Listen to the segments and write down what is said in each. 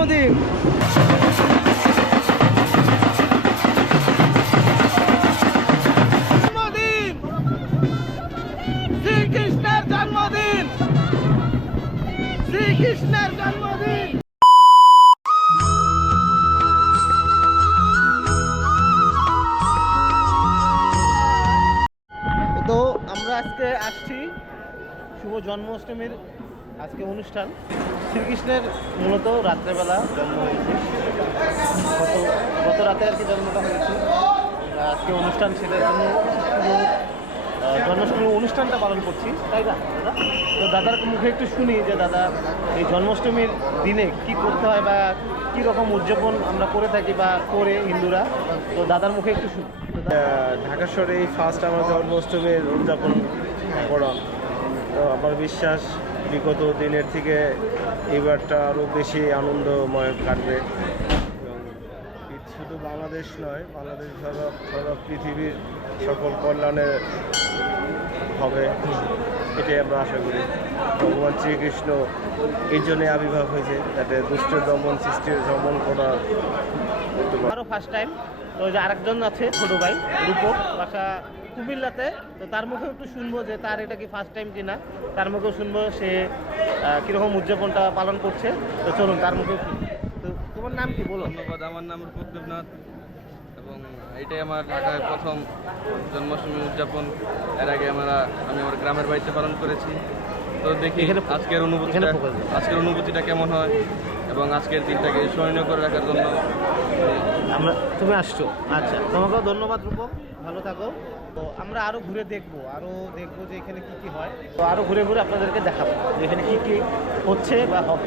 জন্মদিন। শ্রীকৃষ্ণের জন্মদিন, শ্রীকৃষ্ণের জন্মদিন। তো আমরা আজকে আসছি শুভ জন্মাষ্টমীর আজকে অনুষ্ঠান। শ্রীকৃষ্ণের মূলত রাত্রেবেলা জন্ম হয়েছে, গত রাতে আর কি জন্মটা হয়েছে। আজকে অনুষ্ঠান, সেটার জন্য জন্মাষ্টমীর অনুষ্ঠানটা পালন করছি, তাই না দাদা? তো দাদার মুখে একটু শুনি যে দাদা এই জন্মাষ্টমীর দিনে কি করতে হয় বা কী রকম উদযাপন আমরা করে থাকি বা করে হিন্দুরা, তো দাদার মুখে একটু শুনি। ঢাকা শহরে এই ফার্স্ট আমার জন্মাষ্টমীর উদযাপন করা। তো আমার বিশ্বাস বিগত দিনের থেকে এবারটা আরও বেশি আনন্দময় কাটবে। এবং শুধু বাংলাদেশ নয়, বাংলাদেশ সারা পৃথিবীর সকল কল্যাণে হবে, এটাই আমরা আশা করি। ভগবান শ্রীকৃষ্ণ এই জন্যে আবির্ভাব হয়েছে, যাতে দুষ্ট দমন সৃষ্টির দমন করা। আরও ফার্স্ট টাইম। তো যে আরেকজন আছে ছোটো ভাই রূপক, বাসা কুমিল্লাতে। তো তার মুখেও একটু শুনবো যে তার এটা কি ফার্স্ট টাইম কিনা, তার মুখেও শুনবো সে কীরকম উদযাপনটা পালন করছে। তো চলুন তার মুখেও শুনি। তো তোমার নাম কি বলো? ধন্যবাদ। আমার নাম রূপক দেবনাথ এবং এটাই আমার ঢাকায় প্রথম জন্মাষ্টমী উদযাপন। এর আগে আমি আমার গ্রামের বাড়িতে পালন করেছি। তো দেখি আজকের অনুভূতিটা কেমন হয় এবং আজকের দিনটাকে স্মরণীয় করে রাখার জন্য তুমি আসছো। আচ্ছা, তোমাকেও ধন্যবাদ রূপক, ভালো থাকো। তো আমরা আরও ঘুরে দেখবো যে এখানে কী কী হয়। তো আরও ঘুরে ঘুরে আপনাদেরকে দেখাবো যে এখানে কী কী হচ্ছে বা হবে।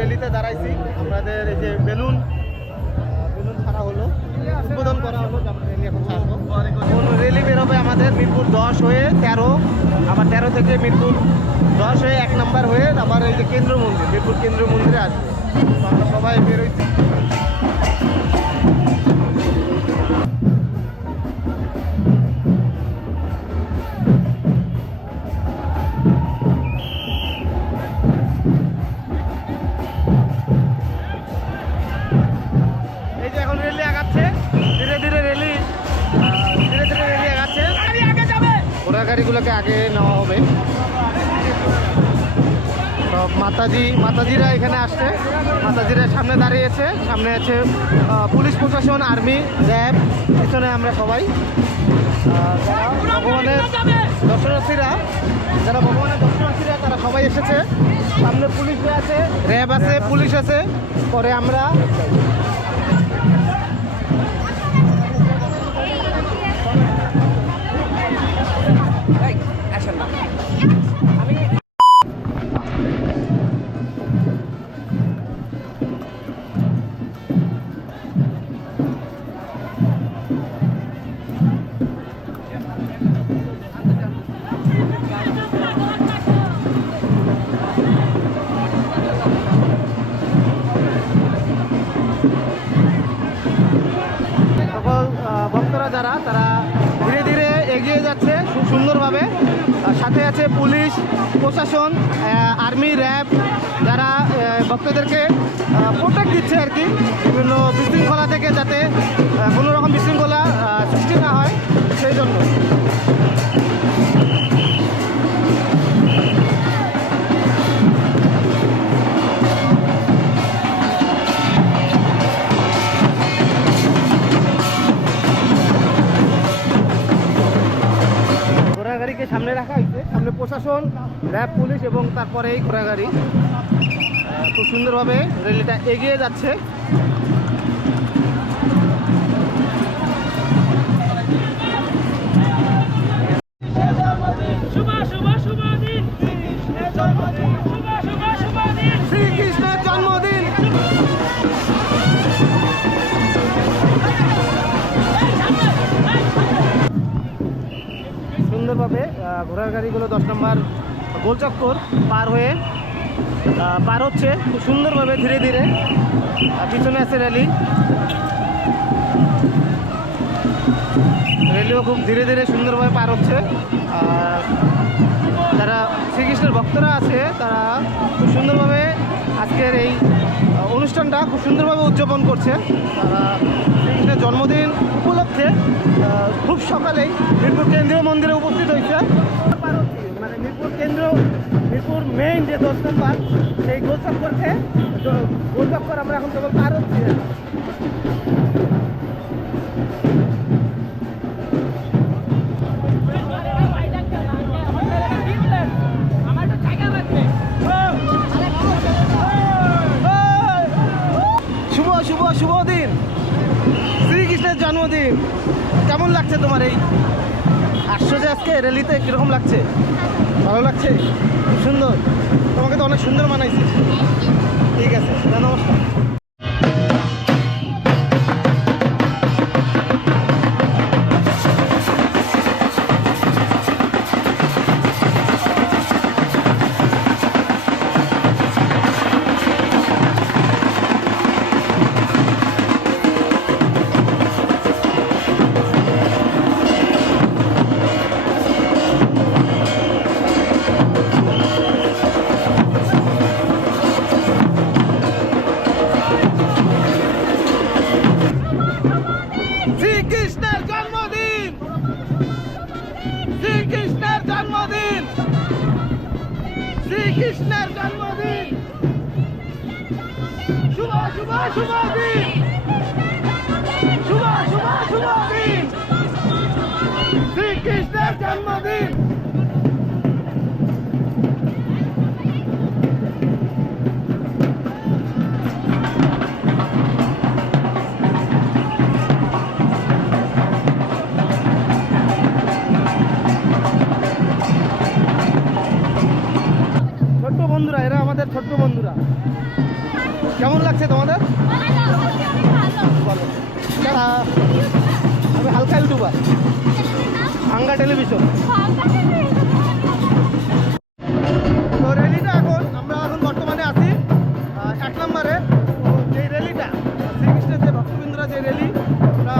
রেলিতে দাঁড়াইছি, আমাদের এই যে বেলুন ছাড়া হলো, উদ্বোধন করা হলো। রেলি এখন ছাড়বো। রেলি বেরোবে আমাদের মিরপুর 10 হয়ে 13, আবার 13 থেকে মিরপুর 10 হয়ে 1 নম্বর হয়ে আবার এই যে কেন্দ্র মন্দির, মিরপুর কেন্দ্র মন্দিরে আসবে। তো আমরা সবাই বেরোইছি। গাড়িগুলোকে আগে নেওয়া হবে। মাতাজিরা এখানে আসছে, মাতাজিরা সামনে দাঁড়িয়েছে, সামনে আছে পুলিশ প্রশাসন, আর্মি, র্যাব, পিছনে আমরা সবাই যারা ভগবানের দর্শনার্থীরা তারা সবাই এসেছে। সামনে পুলিশ আছে, র্যাব আছে, পুলিশ আছে, পরে আমরা সকল ভক্তরা যারা তারা ধীরে ধীরে এগিয়ে যাচ্ছে খুব সুন্দরভাবে। সাথে আছে পুলিশ প্রশাসন, আর্মি, র্যাব, যারা ভক্তদেরকে প্রোটেক্ট দিচ্ছে আর কি, বিভিন্ন বিশৃঙ্খলা থেকে যাতে কোনো রকম বিশৃঙ্খলা সৃষ্টি না হয় সেই জন্য। ঘোড়াগাড়িকে সামনে রাখা হয়েছে, সামনে প্রশাসন, র্যাব, পুলিশ এবং তারপরে এই ঘোড়াগাড়ি। খুব সুন্দরভাবে র্যালিটা এগিয়ে যাচ্ছে। শ্রীকৃষ্ণের জন্মদিন। সুন্দরভাবে ঘোড়ার গাড়িগুলো 10 নম্বর গোলচক্কর পার হচ্ছে খুব সুন্দরভাবে ধীরে ধীরে। পিছনে আছে র্যালিও খুব ধীরে ধীরে সুন্দরভাবে পার হচ্ছে। আর যারা শ্রীকৃষ্ণের ভক্তরা আছে তারা খুব সুন্দরভাবে আজকের এই অনুষ্ঠানটা খুব সুন্দরভাবে উদযাপন করছে। তারা শ্রীকৃষ্ণের জন্মদিন উপলক্ষে খুব সকালেই মিরপুর কেন্দ্রীয় মন্দিরে উপস্থিত হয়েছে। মানে মিরপুর মেইন যে 10 নম্বর সেই গোলচক্কর আমরা এখন কেবল পার হচ্ছি। শুভ দিন, শ্রীকৃষ্ণের জন্মদিন। কেমন লাগছে তোমার এই আসছো যে আজকে র্যালিতে? কিরকম লাগছে? ভালো লাগছে? খুব সুন্দর, তোমাকে তো অনেক সুন্দর মানাইছে। ঠিক আছে, নমস্কার। শ্রীকৃষ্ণের জন্মদিন, শ্রীকৃষ্ণের জন্মদিন, শ্রীকৃষ্ণের জন্মদিন। শুভ শুভ শুভ দিন, শুভ শুভ শুভ দিন, শ্রীকৃষ্ণের জন্মদিন। বন্ধুরা, এরা আমাদের ছোট্ট বন্ধুরা। কেমন লাগছে তোমাদের? বলো। আমি হালকা ইউটিউবার, আঙ্গা টেলিভিশন। তো র্যালিটা আমরা এখন বর্তমানে আছি 1 নম্বরে। যে র্যালিটা শ্রীকৃষ্ণের যে ভক্তবৃন্দরা যে র্যালি, আমরা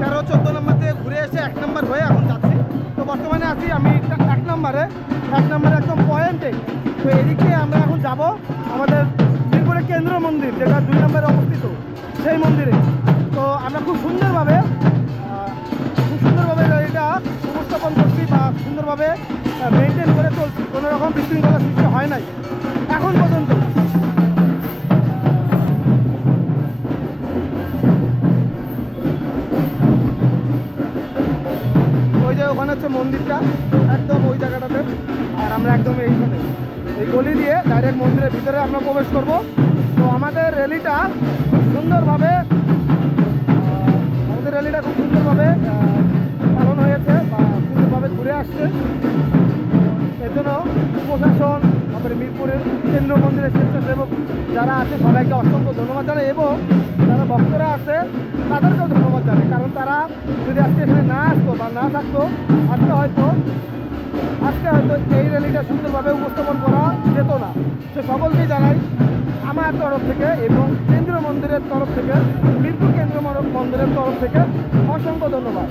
13-14 নম্বর থেকে ঘুরে এসে 1 নম্বর হয়ে এখন যাচ্ছি। তো বর্তমানে আছি আমি 1 নম্বরে একদম পয়েন্টে। তো এদিকে আমরা এখন যাব আমাদের মিরপুরের কেন্দ্র মন্দির, যেটা 2 নম্বরে অবস্থিত, সেই মন্দিরে। তো আমরা খুব সুন্দরভাবে এটা উপস্থাপন করছি বা সুন্দরভাবে মেনটেন করে চলছি। কোনো রকম বিশৃঙ্খলা সৃষ্টি হয় নাই। ওখানে হচ্ছে মন্দিরটা, একদম ওই জায়গাটাতে। আর আমরা একদম এইখানে এই গলি দিয়ে ডাইরেক্ট মন্দিরের ভিতরে আমরা প্রবেশ করব। তো আমাদের র্যালিটা খুব সুন্দরভাবে পালন হয়েছে বা সুন্দরভাবে ঘুরে আসছে। এর জন্য প্রশাসন, আমাদের মিরপুরের কেন্দ্র মন্দিরের স্বেচ্ছাসেবক যারা আছে সবাইকে অসংখ্য ধন্যবাদ জানাই, এবং যারা ভক্তরা আছে তাদেরকেও ধন্যবাদ জানাই। কারণ তারা যদি আজকে এখানে না আসতো বা না থাকতো, আজকে হয়তো এই র্যালিটা সুন্দরভাবে উপস্থাপন করা যেত না। সে সকলকেই জানাই আমার তরফ থেকে এবং কেন্দ্রীয় মন্দিরের তরফ থেকে, মিরপুর কেন্দ্রীয় মন্দিরের তরফ থেকে অসংখ্য ধন্যবাদ।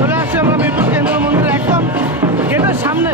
চলে আসছি আমরা মিরপুর কেন্দ্রীয় মন্দিরের একদম গেটের সামনে।